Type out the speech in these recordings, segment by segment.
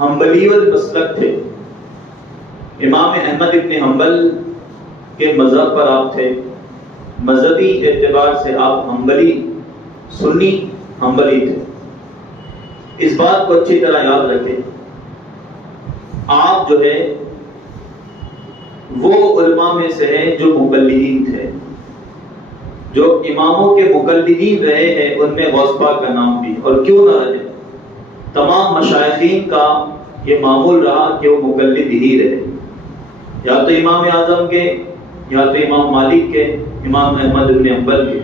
حنبلی مسلک تھے. امام احمد ابن حنبل کے مذہب پر آپ تھے. مذہبی اعتبار سے آپ حنبلی سنی حنبلی تھے. اس بات کو اچھی طرح یاد رکھیں. آپ جو ہے وہ علماء میں سے ہیں جو مقلدین تھے. جو اماموں کے مقلدین رہے ہیں ان میں غوث پاک کا نام بھی, اور کیوں نہ رہے. تمام مشائخین کا یہ معمول رہا کہ وہ مقلد ہی رہے, یا تو امام اعظم کے, یا تو امام مالک کے, امام احمد بن حنبل کے.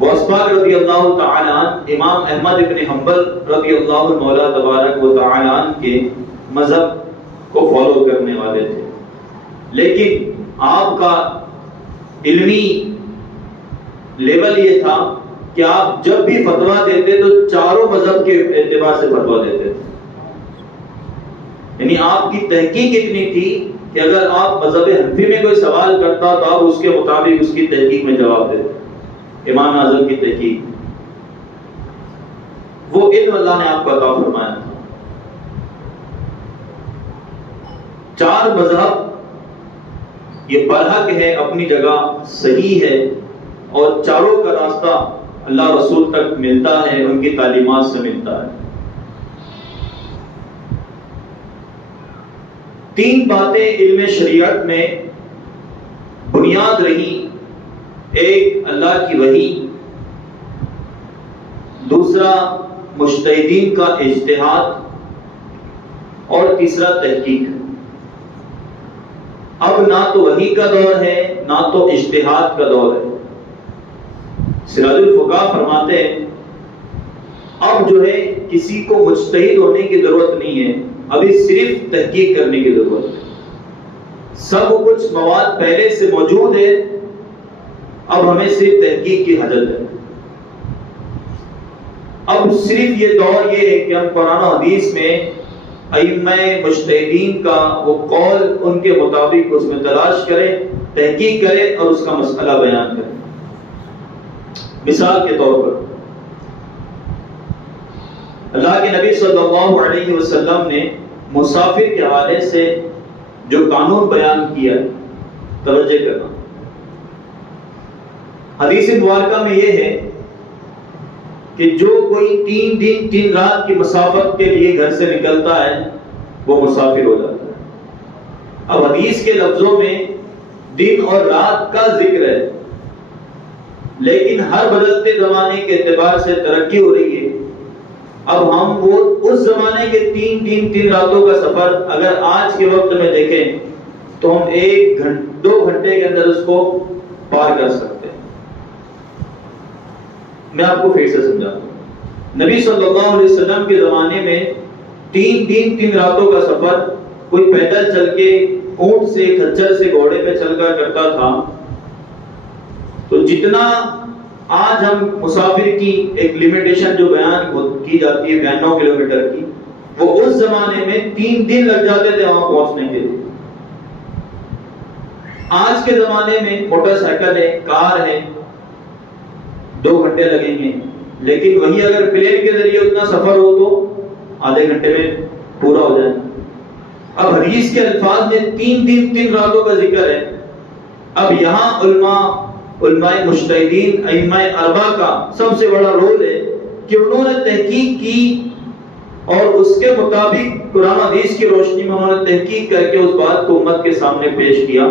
غوث پاک رضی اللہ تعالی عنہ امام احمد بن حنبل رضی اللہ مولا تبارک و تعالی عنہ کے مذہب کو فالو کرنے والے تھے. لیکن آپ کا علمی لیول یہ تھا کہ آپ جب بھی فتویٰ دیتے تو چاروں مذہب کے اعتبار سے فتویٰ دیتے تھے. یعنی آپ کی تحقیق اتنی تھی کہ اگر آپ مذہب حنفی میں کوئی سوال کرتا تو آپ اس کے مطابق اس کی تحقیق میں جواب دیتے. امام اعظم کی تحقیق, وہ علم اللہ نے آپ کو عطا فرمایا تھا. چار مذہب یہ برحق ہے, اپنی جگہ صحیح ہے, اور چاروں کا راستہ اللہ رسول تک ملتا ہے, ان کی تعلیمات سے ملتا ہے. تین باتیں علم شریعت میں بنیاد رہی. ایک اللہ کی وحی, دوسرا مجتہدین کا اجتہاد, اور تیسرا تحقیق. اب نہ تو وحی کا دور ہے نہ تو اجتہاد کا دور ہے. سراج الفقاہ فرماتے ہیں اب جو ہے کسی کو مجتہد ہونے کی ضرورت نہیں ہے, ابھی صرف تحقیق کرنے کی ضرورت ہے. سب کچھ مواد پہلے سے موجود ہے, اب ہمیں صرف تحقیق کی حاجت ہے. اب صرف یہ دور یہ ہے کہ ہم قرآن و حدیث میں ائمہ مجتہدین کا وہ قول ان کے مطابق اس میں تلاش کریں, تحقیق کریں اور اس کا مسئلہ بیان کریں. مثال کے طور پر اللہ کے نبی صلی اللہ علیہ وسلم نے مسافر کے حوالے سے جو قانون بیان کیا, توجہ کرنا. حدیث مبارکہ میں یہ ہے کہ جو کوئی 3 دن 3 رات کی مسافت کے لیے گھر سے نکلتا ہے وہ مسافر ہو جاتا ہے. اب حدیث کے لفظوں میں دن اور رات کا ذکر ہے, لیکن ہر بدلتے زمانے کے اعتبار سے ترقی ہو رہی ہے. اب ہم وہ اس زمانے کے 3 دن 3 راتوں کا سفر اگر آج کے وقت میں دیکھیں تو ہم 1-2 گھنٹے کے اندر اس کو پار کر سکتے ہیں. میں آپ کو پھر سے سمجھاتا ہوں. نبی صلی اللہ علیہ وسلم کے زمانے میں 3 دن 3 راتوں کا سفر کوئی پیدل چل کے, اونٹ سے, کھچر سے, گھوڑے پہ چل کر کرتا تھا. تو جتنا آج ہم مسافر کی ایک لمیٹیشن جو بیان کی جاتی ہے 92 کلومیٹر کی, وہ اس زمانے میں 3 دن لگ جاتے تھے وہاں پہنچنے کے لیے. آج کے زمانے میں موٹر سائیکل ہے, کار ہے, 2 گھنٹے لگیں گے, لیکن وہی اگر پلین کے ذریعے اتنا سفر ہو تو آدھے گھنٹے میں پورا ہو جائے. اب حدیث کے الفاظ میں 3 دن 3 راتوں کا ذکر ہے. اب یہاں علماء مجتہدین ائمہ اربعہ کا سب سے بڑا رول ہے کہ انہوں نے تحقیق کی اور اس کے مطابق قرآن حدیث کی روشنی میں انہوں نے تحقیق کر کے اس بات کو امت کے سامنے پیش کیا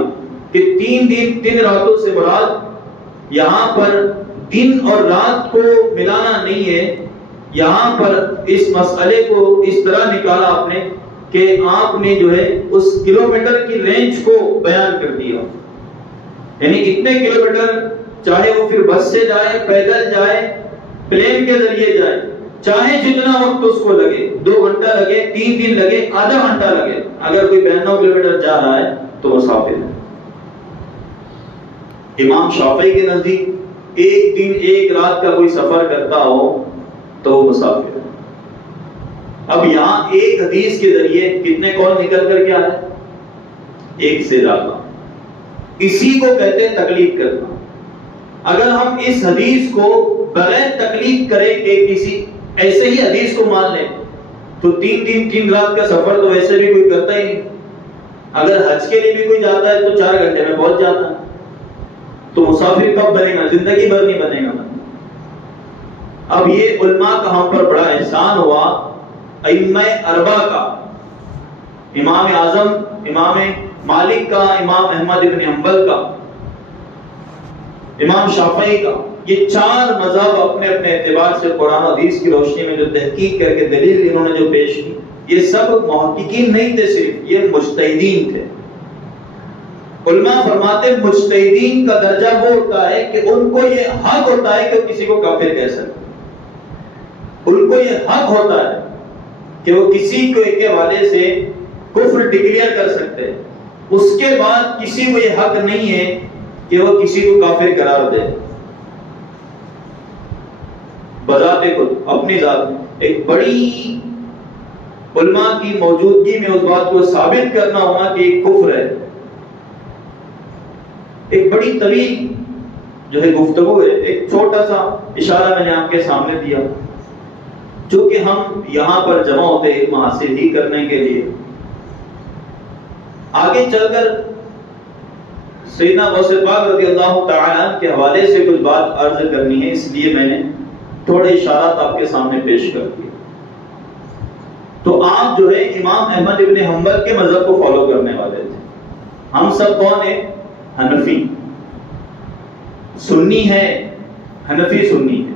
کہ 3 دن 3 راتوں سے مراد یہاں پر دن اور رات کو ملانا نہیں ہے. یہاں پر اس مسئلے کو اس طرح نکالا آپ نے کہ آپ نے جو ہے اس کلومیٹر کی رینج کو بیان کر دیا. یعنی اتنے کلومیٹر, چاہے وہ پھر بس سے جائے, پیدل جائے, پلین کے ذریعے جائے, چاہے جتنا وقت اس کو لگے, 2 گھنٹہ لگے, 3 دن لگے, آدھا گھنٹہ لگے, اگر کوئی 92 کلومیٹر جا رہا ہے تو مسافر ہے. امام شافعی کے نزدیک 1 دن 1 رات کا کوئی سفر کرتا ہو تو وہ مسافر ہے. اب یہاں ایک حدیث کے ذریعے کتنے قول نکل کر کے آ رہے ہیں؟ 1 سے زیادہ. اسی کو کہتے ہیں تقلید کرنا. اگر ہم اس حدیث کو بغیر تقلید کریں کہ کسی ایسے ہی حدیث کو مان لیں تو 3 رات کا سفر تو ویسے بھی کوئی کرتا ہی نہیں. اگر حج کے لیے بھی کوئی جاتا ہے تو 4 گھنٹے میں پہنچ جاتا ہے. تو مسافر کب بنے گا؟ زندگی بھر نہیں بنے گا. اب یہ علماء کا ہم پر بڑا احسان ہوا، ائمہ اربع کا، امام اعظم امام مالک کا، امام احمد بن حنبل کا، امام شافعی کا، یہ 4 مذہب اپنے اپنے اعتبار سے قرآن و حدیث کی روشنی میں جو تحقیق کر کے دلیل انہوں نے جو پیش کی، یہ سب محققین نہیں تھے، صرف یہ مجتہدین تھے. علماء فرماتے مجتہدین کا درجہ وہ ہوتا ہے کہ ان کو یہ حق ہوتا ہے کہ کسی کو کافر کہہ سکتے، ان کو یہ حق ہوتا ہے کہ وہ کسی کو ایک حوالے سے کفر ڈکلیئر کر سکتے ہیں. اس کے بعد کسی کو یہ حق نہیں ہے کہ وہ کسی کو کافر قرار دے. بذات خود اپنی ذات میں ایک بڑی علماء کی موجودگی میں اس بات کو ثابت کرنا ہونا کہ ایک کفر ہے. ایک بڑی طویل جو ہے گفتگو ہے، ایک چھوٹا سا اشارہ میں نے آپ کے سامنے دیا، جو کہ ہم یہاں پر جمع ہوتے علم حاصل ہی کرنے کے لیے. آگے چل کر سیدنا غوث پاک رضی اللہ تعالی عنہ کے حوالے سے کچھ بات عرض کرنی ہے، اس لیے میں نے تھوڑے اشارات آپ کے سامنے پیش کر دیے. تو آپ جو ہے امام احمد ابن حنبل کے مذہب کو فالو کرنے والے تھے. ہم سب کون ہیں؟ حنفی سنی ہے، حنفی سنی ہے.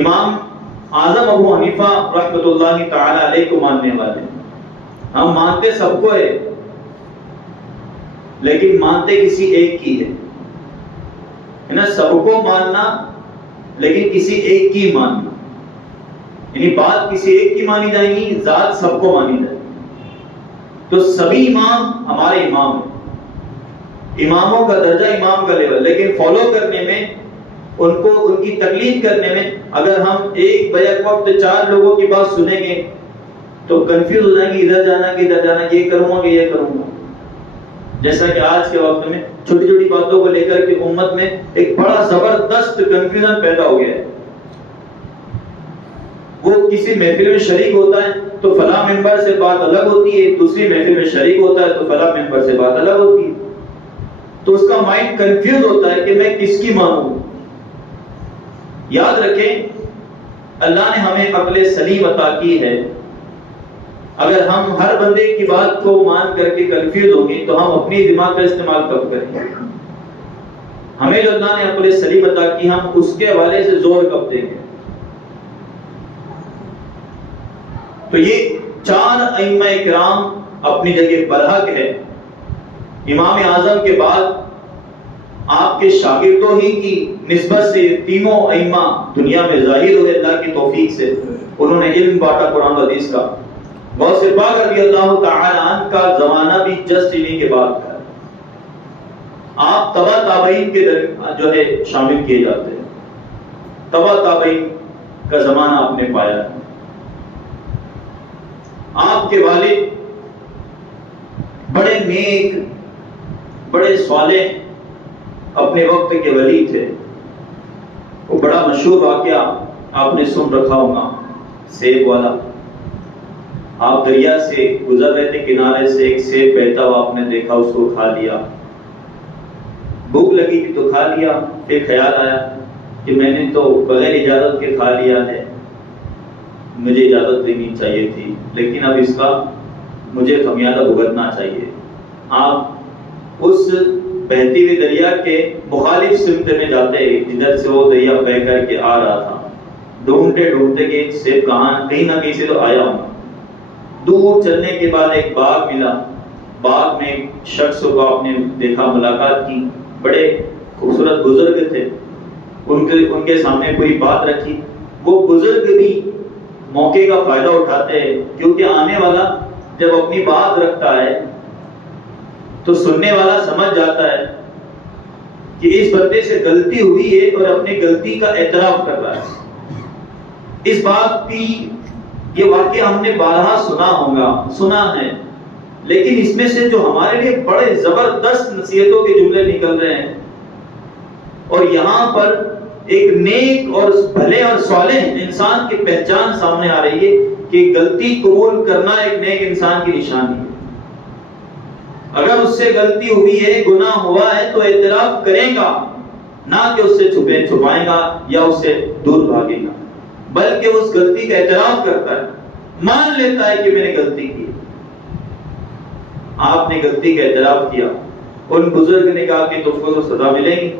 امام اعظم ابو حنیفہ رحمۃ اللہ تعالی علیہ کو ماننے والے. ہم مانتے سب کو ہے لیکن مانتے کسی ایک کی ہے نا. سب کو ماننا لیکن کسی ایک کی ماننا، یعنی بات کسی ایک کی مانی جائے گی، ذات سب کو مانی جائے گی. تو سبھی امام ہمارے امام ہیں، اماموں کا درجہ امام کا لیول، لیکن فالو کرنے میں، ان کو ان کی تقلید کرنے میں اگر ہم ایک بیک وقت 4 لوگوں کی بات سنیں گے تو کنفیوز ہو جائیں گے، ادھر جانا کہ ادھر جانا، یہ کروں گا کہ یہ کروں گا. جیسا کہ آج کے وقت میں چھوٹی چھوٹی باتوں کو لے کر کے امت میں ایک بڑا زبردست کنفیوژن پیدا ہو گیا ہے. وہ کسی محفل میں شریک ہوتا ہے تو فلاں ممبر سے بات الگ ہوتی ہے، دوسری محفل میں شریک ہوتا ہے تو فلاں ممبر سے بات الگ ہوتی ہے. تو اس کا مائنڈ کنفیوز ہوتا ہے کہ میں کس کی مانوں. یاد رکھیں اللہ نے ہمیں عقل سلیم عطا کی ہے. اگر ہم ہر بندے کی بات کو مان کر کے کنفیوز ہوں گے تو ہم اپنی دماغ کا استعمال کب کریں گے؟ ہمیں جو اللہ نے عقل سلیم عطا کی ہم اس کے حوالے سے زور کب دیں گے؟ تو یہ 4 ائمہ کرام اپنی جگہ برحق ہے. امام اعظم کے بعد آپ کے شاگردوں ہی کی نسبت سے تینوں ائمہ دنیا میں ظاہر ہوئے اللہ کی توفیق سے. انہوں نے علم بانٹا قرآن و حدیث کا. غوث پاک رضی اللہ تعالی عنہ کا زمانہ بھی جسٹ انہی کے بعد کا ہے. آپ تبع تابعین کے جو ہے شامل کیے جاتے ہیں. تبع تابعین کا زمانہ آپ نے پایا ہے. آپ کے والد بڑے نیک، بڑے صالح، اپنے وقت کے ولی تھے. وہ بڑا مشہور واقعہ آپ نے سن رکھا ہوگا، سیب والا. آپ دریا سے گزر رہے تھے، کنارے سے ایک سیب بہتا ہوا آپ نے دیکھا، اس کو کھا لیا. بھوک لگی تھی تو کھا لیا. پھر خیال آیا کہ میں نے تو بغیر اجازت کے کھا لیا ہے، مجھے اجازت دینی چاہیے تھی، لیکن اب اس کا مجھے خمیازہ بھگتنا چاہیے. آپ اس بہتی ہوئی دریا کے مخالف سمت میں جاتے جدھر سے وہ دریا بہہ کر کے آ رہا تھا. ڈھونڈتے ڈھونڈتے کہ سیب کہیں نہ کہیں سے تو آیا ہوں. دور چلنے کے بعد ایک باغ ملا. باغ میں ایک شخص کو آپ نے دیکھا، ملاقات کی. بڑے خوبصورت بزرگ تھے. ان کے سامنے کوئی بات رکھی. وہ بزرگ بھی موقع کا فائدہ اٹھاتے ہیں، کیونکہ آنے والا جب اپنی بات رکھتا ہے تو سننے والا سمجھ جاتا ہے کہ اس بندے سے غلطی ہوئی ہے اور اپنی غلطی کا اعتراف کر رہا ہے. اس بات کی یہ واقعہ ہم نے بارہا سنا ہے، لیکن اس میں سے جو ہمارے لیے بڑے زبردست نصیحتوں کے جملے نکل رہے ہیں، اور یہاں پر ایک نیک اور بھلے اور صالح انسان کی پہچان سامنے آ رہی ہے کہ غلطی قبول کرنا ایک نیک انسان کی نشانی ہے. اگر اس سے غلطی ہوئی ہے، گناہ ہوا ہے، تو اعتراف کرے گا، نہ کہ اس سے چھپائے گا یا اس سے دور بھاگے گا، بلکہ اس غلطی کا اعتراف کرتا ہے، مان لیتا ہے کہ میں نے غلطی کی. آپ نے غلطی کا اعتراف کیا، ان بزرگ نے کہا کہ تم کو تو سزا ملے گی،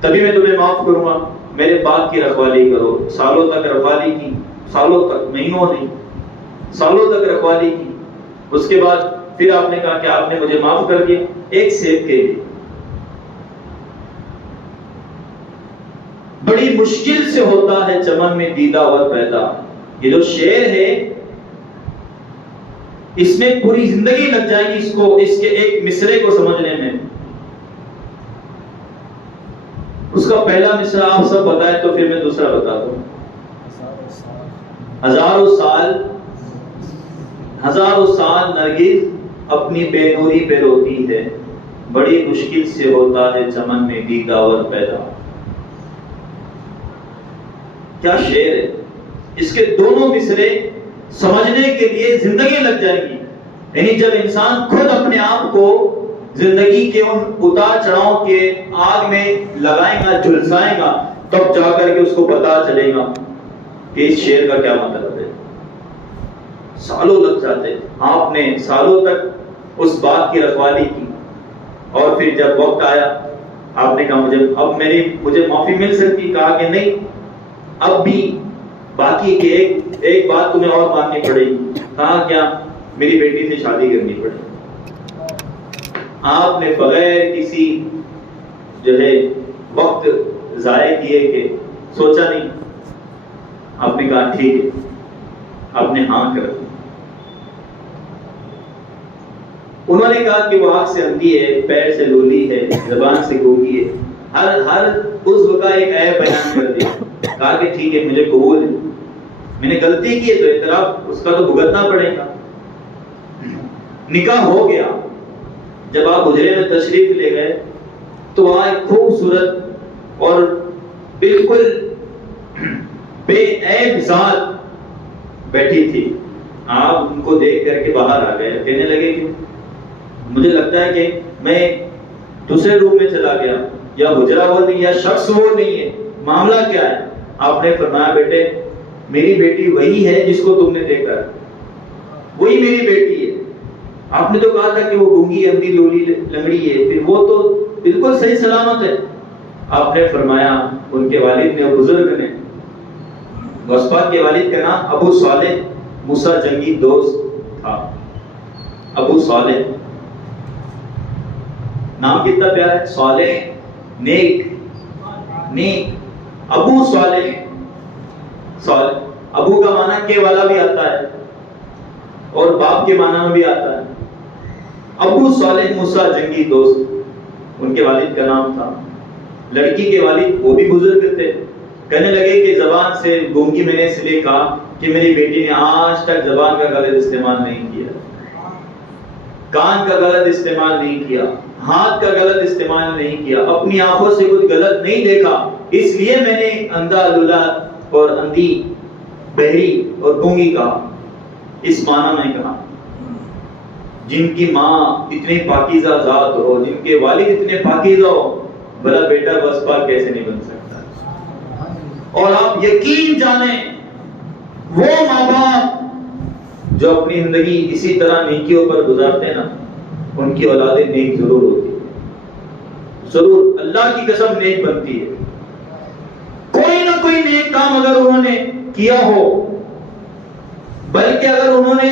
تبھی میں تمہیں معاف کروں گا، میرے بات کی رکھوالی کرو. سالوں تک رکھوالی کی، سالوں تک، مہینوں نہیں، سالوں تک رکھوالی کی. اس کے بعد پھر آپ نے کہا کہ آپ نے مجھے معاف کر دیا ایک سیب کے لیے. بڑی مشکل سے ہوتا ہے چمن میں دیدہ اور پیدا. یہ جو شعر ہے اس میں پوری زندگی لگ جائے گی اس کے ایک مصرے کو سمجھنے میں. اس کا پہلا مصرع آپ سب بتائیں تو پھر میں دوسرا بتا دوں. ہزاروں سال نرگس اپنی بے نوری پہ روتی ہے، بڑی مشکل سے ہوتا ہے چمن میں دیدہ اور پیدا. کیا شعر ہے! اس کے دونوں مصرے سمجھنے کے لیے زندگی لگ جائے گی. یعنی جب انسان خود اپنے آپ کو زندگی کے ان اتار چڑھاؤ کے آگ میں لگائے گا، جھلسائے گا، تب جا کر کے اس کو پتا چلے گا کہ اس شعر کا کیا مطلب ہے. سالوں لگ جاتے، آپ نے سالوں تک اس بات کی رکھوالی کی، اور پھر جب وقت آیا آپ نے کہا مجھے معافی مل سکتی. کہا کہ نہیں، اب بھی باقی کے ایک بات تمہیں اور ماننی پڑے گی. کہا کیا؟ میری بیٹی سے شادی کرنی پڑے. آپ نے بغیر کسی جو ہے وقت ضائع کیے کہ سوچا نہیں، آپ نے کہا ٹھیک ہے، آپ نے ہاں کر دی. انہوں نے کہا کہ وہ آنکھ سے اندھی ہے، پیر سے لولی ہے، زبان سے گونگی ہے، ہر عضو کا ایک عیب بیان کر دیا. کہا کہ ٹھیک ہے، مجھے قبول ہے، میں نے غلطی کی ہے تو اعتراف اس کا تو بھگتنا پڑے گا. نکاح ہو گیا. جب آپ حجرے میں تشریف لے گئے تو وہاں ایک خوبصورت اور بالکل بے عیب ذات بیٹھی تھی. آپ ان کو دیکھ کر کے باہر آ گئے، کہنے لگے کہ مجھے لگتا ہے کہ میں دوسرے روم میں چلا گیا، یا حجرہ وہ نہیں، یا شخص وہ نہیں ہے، معاملہ کیا ہے؟ آپ نے فرمایا بیٹے میری بیٹی وہی ہے جس کو تم نے دیکھا ہے، وہی میری بیٹی ہے. آپ نے تو کہا تھا کہ وہ گونگی اندھی لولی لنگڑی ہے، پھر وہ تو بالکل صحیح سلامت ہے. آپ نے فرمایا ان کے والد نے، بزرگ نے، غصبات کے والد کا نام ابو صالح موسیٰ جنگی دوست تھا. ابو صالح نام کتنا پیارا ہے، صالح، نیک. ابو صالح. ابو کا معنی کے والا بھی آتا ہے اور باپ کے معنی میں بھی آتا ہے. ابو صالح موسیٰ جنگی دوست ان کے والد کا نام تھا. لڑکی کے والد وہ بھی بزرگ تھے. کہنے لگے کہ زبان سے گونگی میں نے اس لیے کہا کہ میری بیٹی نے آج تک زبان کا غلط استعمال نہیں کیا، کان کا غلط استعمال نہیں کیا، ہاتھ کا غلط استعمال نہیں کیا، اپنی آنکھوں سے کچھ غلط نہیں دیکھا، اس لیے میں نے اندھا لولا اور اندھی بہری اور گونگی کہا. اس معنی میں کہا جن کی ماں اتنی پاکیزہ ذات ہو، جن کے والد اتنے پاکیزہ ہو، بھلا بیٹا بس پاک کیسے نہیں بن سکتا. اور آپ یقین جانیں وہ ماں باپ جو اپنی زندگی اسی طرح نیکیوں پر گزارتے ہیں نا، ان کی اولادیں نیک ضرور ہوتی ہے، ضرور اللہ کی قسم نیک بنتی ہے. کوئی نہ کوئی نیک کام اگر انہوں نے کیا ہو، بلکہ اگر انہوں نے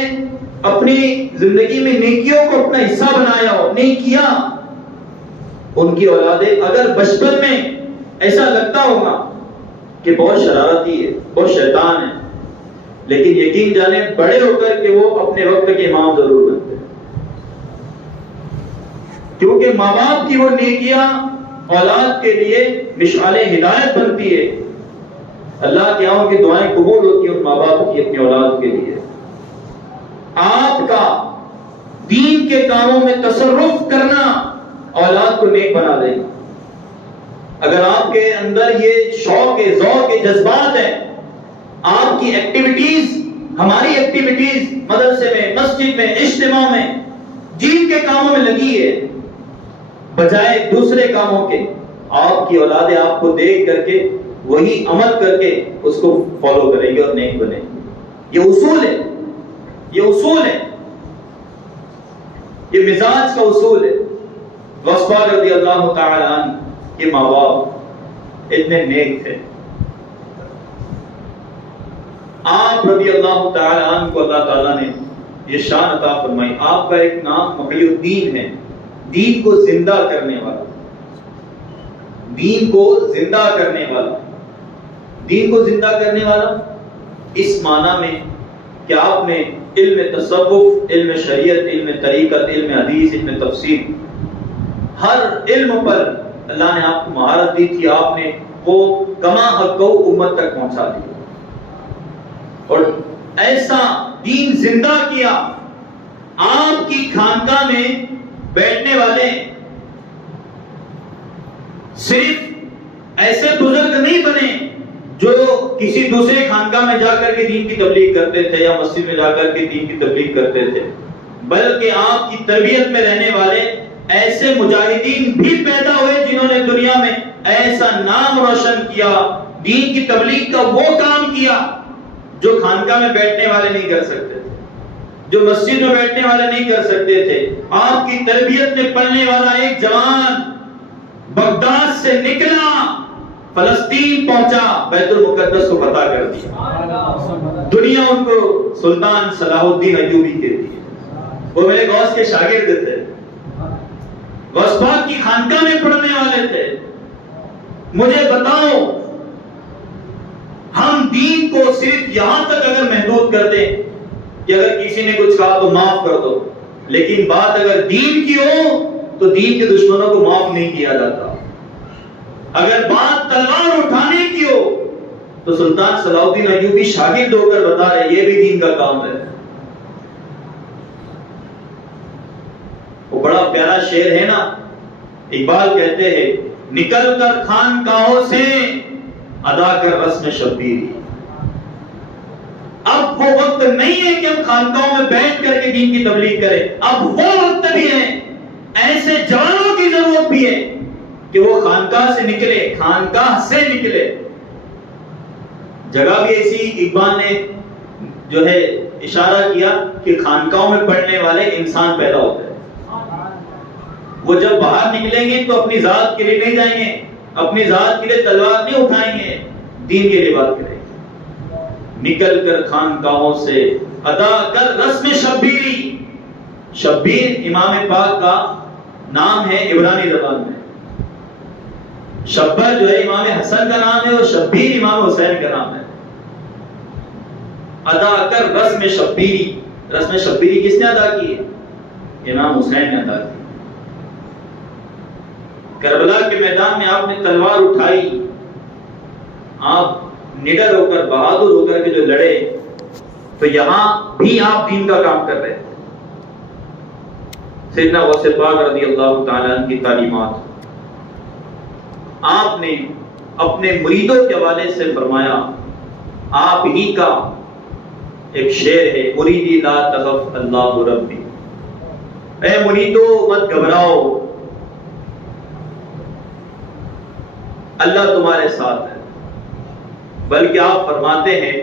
اپنی زندگی میں نیکیوں کو اپنا حصہ بنایا ہو، نہیں کیا، ان کی اولادیں اگر بچپن میں ایسا لگتا ہوگا کہ بہت شرارتی ہے، بہت شیطان ہے، لیکن یقین جانیں بڑے ہو کر کے وہ اپنے وقت کے امام ضرور بنتے ہیں. کیونکہ ماں باپ کی وہ نیکیاں اولاد کے لیے مشعل ہدایت بنتی ہے. اللہ کے یہاں کی دعائیں قبول ہوتی ہیں ان ماں باپ کی اپنی اولاد کے لیے. آپ کا دین کے کاموں میں تصرف کرنا اولاد کو نیک بنا دے گا. اگر آپ کے اندر یہ شوق ہے، ذوق ہے، جذبات ہیں، آپ کی ایکٹیویٹیز، ہماری ایکٹیویٹیز مدرسے میں، مسجد میں، اجتماع میں، دین کے کاموں میں لگی ہے بجائے دوسرے کاموں کے، آپ کی اولاد آپ کو دیکھ کر کے وہی عمل کر کے اس کو فالو کرے گی اور نیک بنے گی۔ یہ اصول ہے، یہ اصول ہے، یہ مزاج کا اصول ہے۔ غصبہ رضی اللہ تعالی عنہ کے ماں باپ اتنے نیک تھے، آپ رضی اللہ تعالی عنہ کو اللہ تعالیٰ نے یہ شان عطا فرمائی۔ آپ کا ایک نام محی الدین ہے، دین کو زندہ کرنے والا، دین کو زندہ کرنے والا۔ دین کو زندہ کرنے والا اس معنی میں کہ آپ نے علم تصوف، علم شریعت، علم طریقت، علم حدیث، علم تفسیر، ہر علم پر اللہ نے آپ کو مہارت دی تھی، آپ نے وہ کما حق امت تک پہنچا دیا اور ایسا دین زندہ کیا۔ آپ کی خانقاہ میں بیٹھنے والے صرف ایسے بزرگ نہیں بنے جو کسی دوسرے خانقاہ میں جا کر کے دین کی تبلیغ کرتے تھے یا مسجد میں جا کر کے دین کی تبلیغ کرتے تھے، بلکہ آپ کی تربیت میں رہنے والے ایسے مجاہدین بھی پیدا ہوئے جنہوں نے دنیا میں ایسا نام روشن کیا، دین کی تبلیغ کا وہ کام کیا جو خانقاہ میں بیٹھنے والے نہیں کر سکتے تھے، جو مسجد میں بیٹھنے والے نہیں کر سکتے تھے۔ آپ کی تربیت میں پڑھنے والا ایک جوان بغداد سے نکلا، فلسطین پہنچا، بیت المقدس کو فتح کر دیا۔ دنیا ان کو سلطان صلاح الدین ایوبی کہتی ہے، وہ میرے غوث کے شاگرد تھے، غوث پاک کی خانقاہ میں پڑھنے والے تھے۔ مجھے بتاؤ، ہم دین کو صرف یہاں تک اگر محدود کر دیں کہ اگر کسی نے کچھ کہا تو معاف کر دو، لیکن بات اگر دین کی ہو تو دین کے دشمنوں کو معاف نہیں کیا جاتا۔ اگر بات تلوار اٹھانے کی ہو تو سلطان صلاح الدین ایوبی شاگرد ہو کر بتا رہے یہ بھی دین کا کام ہے۔ وہ بڑا پیارا شعر ہے نا، اقبال کہتے ہیں نکل کر خانقاہوں سے ادا کر رسم شبیری۔ اب وہ وقت نہیں ہے کہ ہم خانقاہوں میں بیٹھ کر کے دین کی تبلیغ کریں، اب وہ وقت بھی ہے، ایسے جوانوں کی ضرورت بھی ہے کہ وہ خانقاہ سے نکلے، خانقاہ سے نکلے۔ جگہ بھی ایسی اقبال نے جو ہے اشارہ کیا کہ خانقاہوں میں پڑھنے والے انسان پیدا ہوتے ہیں، وہ جب باہر نکلیں گے تو اپنی ذات کے لیے نہیں جائیں گے، اپنی ذات کے لیے تلوار نہیں اٹھائیں گے، دین کے لیے بات کریں گے۔ نکل کر خانقاہوں سے ادا کر رسم شبیری۔ شبیر امام پاک کا نام ہے عبرانی زبان میں، شبر جو ہے امام حسن کا نام ہے اور شبیر امام حسین کا نام ہے۔ ادا کر رسم شبیری، رسم شبیری کس نے ادا کی ہے؟ امام حسین نے ادا کی۔ کربلا کے میدان میں آپ نے تلوار اٹھائی، آپ نڈر ہو کر، بہادر ہو کر کے جو لڑے، تو یہاں بھی آپ دین کا کام کر رہے ہیں۔ سیدنا غوث پاک رضی اللہ تعالیٰ عنہ کی تعلیمات آپ نے اپنے مریدوں کے حوالے سے فرمایا۔ آپ ہی کا ایک شعر ہے، مریدی لا تخف اللہ ربی، اے مریدو مت گھبراؤ، اللہ تمہارے ساتھ ہے۔ بلکہ آپ فرماتے ہیں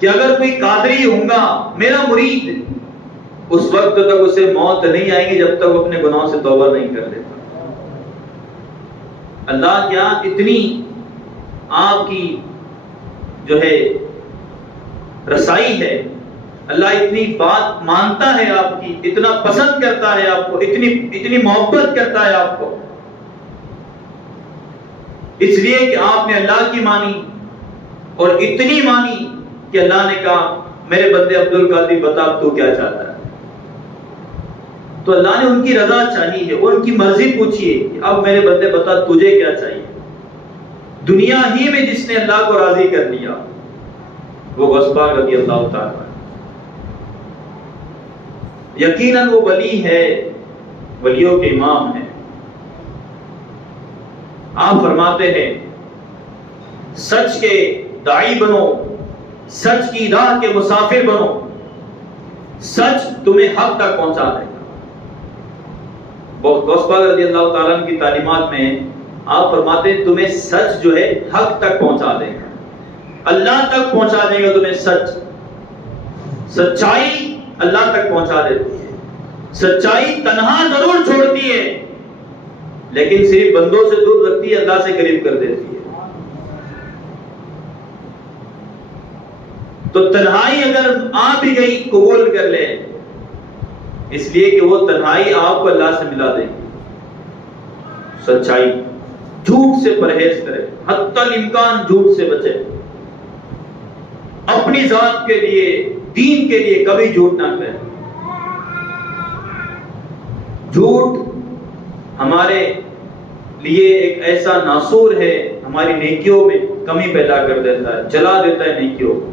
کہ اگر کوئی قادری ہوں گا میرا مرید، اس وقت تک اسے موت نہیں آئے گی جب تک وہ اپنے گناہوں سے توبہ نہیں کر لیتا۔ اللہ کیا اتنی آپ کی جو ہے رسائی ہے، اللہ اتنی بات مانتا ہے آپ کی، اتنا پسند کرتا ہے آپ کو، اتنی محبت کرتا ہے آپ کو، اس لیے کہ آپ نے اللہ کی مانی اور اتنی مانی کہ اللہ نے کہا میرے بندے عبد القادر بتا تو کیا چاہتا ہے۔ تو اللہ نے ان کی رضا چاہی ہے، وہ ان کی مرضی پوچھی ہے کہ اب میرے بندے بتا تجھے کیا چاہیے۔ دنیا ہی میں جس نے اللہ کو راضی کر لیا وہ غوث پاک رضی اللہ تعالیٰ، یقیناً وہ ولی ہے، ولیوں کے امام ہے۔ آپ فرماتے ہیں سچ کے داعی بنو، سچ کی راہ کے مسافر بنو، سچ تمہیں حق تک پہنچا دے گا۔ غوث پاک رضی اللہ تعالیٰ عنہ کی تعلیمات میں آپ فرماتے ہیں تمہیں سچ جو ہے حق تک پہنچا دے گا، اللہ تک پہنچا دے گا تمہیں۔ سچائی اللہ تک پہنچا دیتی ہے، سچائی تنہا ضرور چھوڑتی ہے لیکن صرف بندوں سے دور رکھتی ہے، اللہ سے قریب کر دیتی ہے۔ تو تنہائی اگر آ بھی گئی قبول کر لے، اس لیے کہ وہ تنہائی آپ کو اللہ سے ملا دے گی۔ سچائی، جھوٹ سے پرہیز کرے، حتی الامکان جھوٹ سے بچے، اپنی ذات کے لیے، دین کے لیے کبھی جھوٹ نہ کرے۔ جھوٹ ہمارے لیے ایک ایسا ناسور ہے، ہماری نیکیوں میں کمی پیدا کر دیتا ہے، جلا دیتا ہے نیکیوں کو۔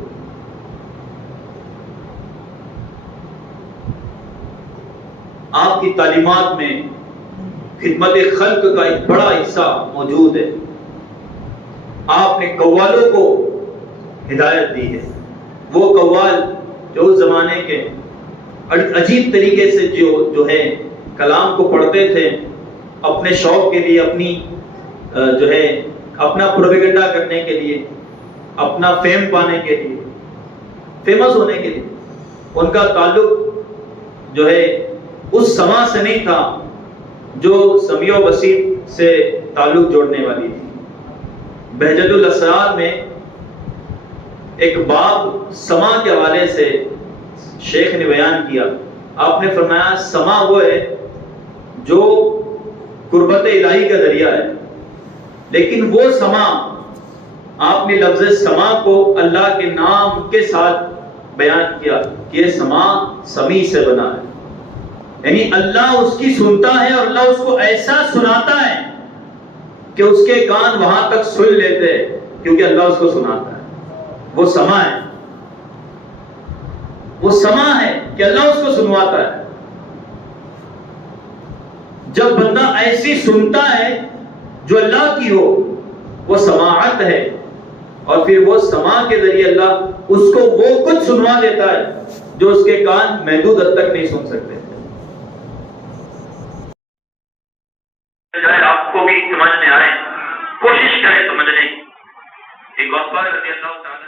آپ کی تعلیمات میں خدمت خلق کا ایک بڑا حصہ موجود ہے۔ آپ نے قوالوں کو ہدایت دی ہے، وہ قوال جو اس زمانے کے عجیب طریقے سے جو ہے کلام کو پڑھتے تھے اپنے شوق کے لیے، اپنی جو ہے اپنا پروپیگنڈا کرنے کے لیے، اپنا فیم پانے کے لیے، فیمس ہونے کے لیے، ان کا تعلق جو ہے اس سما سے نہیں تھا جو سمیع و بصیر سے تعلق جوڑنے والی تھی۔ بہجت الاسرار میں ایک باب سما کے حوالے سے شیخ نے بیان کیا۔ آپ نے فرمایا سما وہ ہے جو قربت الہی کا ذریعہ ہے، لیکن وہ سما، آپ نے لفظ سما کو اللہ کے نام کے ساتھ بیان کیا کہ یہ سما سمیع سے بنا ہے، یعنی اللہ اس کی سنتا ہے اور اللہ اس کو ایسا سناتا ہے کہ اس کے کان وہاں تک سن لیتے ہیں کیونکہ اللہ اس کو سناتا ہے۔ وہ سما ہے، وہ سما ہے کہ اللہ اس کو سنواتا ہے۔ جب بندہ ایسی سنتا ہے جو اللہ کی ہو، وہ سماعت ہے، اور پھر وہ سما کے ذریعے اللہ اس کو وہ کچھ سنوا دیتا ہے جو اس کے کان محدود حد تک نہیں سن سکتے۔ آپ کو بھی سمجھ میں آئے، کوشش کریں سمجھنے کی۔ ایک غوث پاک رضی اللہ تعالیٰ